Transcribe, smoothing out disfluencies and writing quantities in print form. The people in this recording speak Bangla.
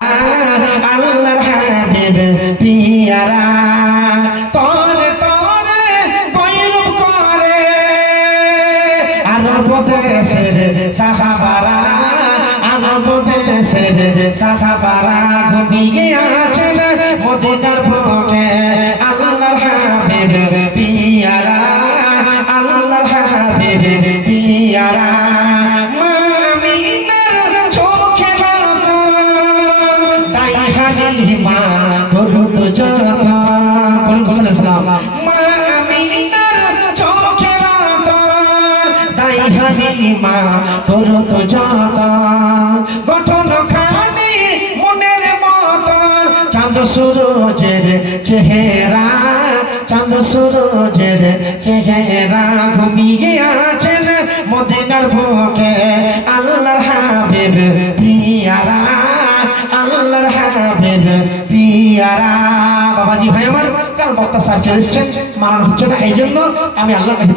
আল্লাহর হাবিব পিয়ারা তরে তরে বৈরব করে আরব দেশের সাহাবারা আরব দেশের সাহাবারা ঘুমিয়ে আছেন মদিনার বুকে আল্লাহর হাবিব পিয়ারা আল্লাহর হাবিব পিয়ারা মা করুত যতন বলুন সালাম মা আমিনার চোখের রতন তাই হালিমা করুত যতন গঠন খানি মনের মতন চাঁদ সূরজের চেহারা চাঁদ সূরজের চেহারা ঘুমিয়ে আছেন মদিনার বুকে আল্লাহর হাবিব পিয়ারা আল্লাহর হাবিব পিয়ারা। বাবাজি ভাই আমার কাল বক্তা স্যার চলে এসেছেন, মানানো হচ্ছে না, এই জন্য আমি আল্লাহর কাছে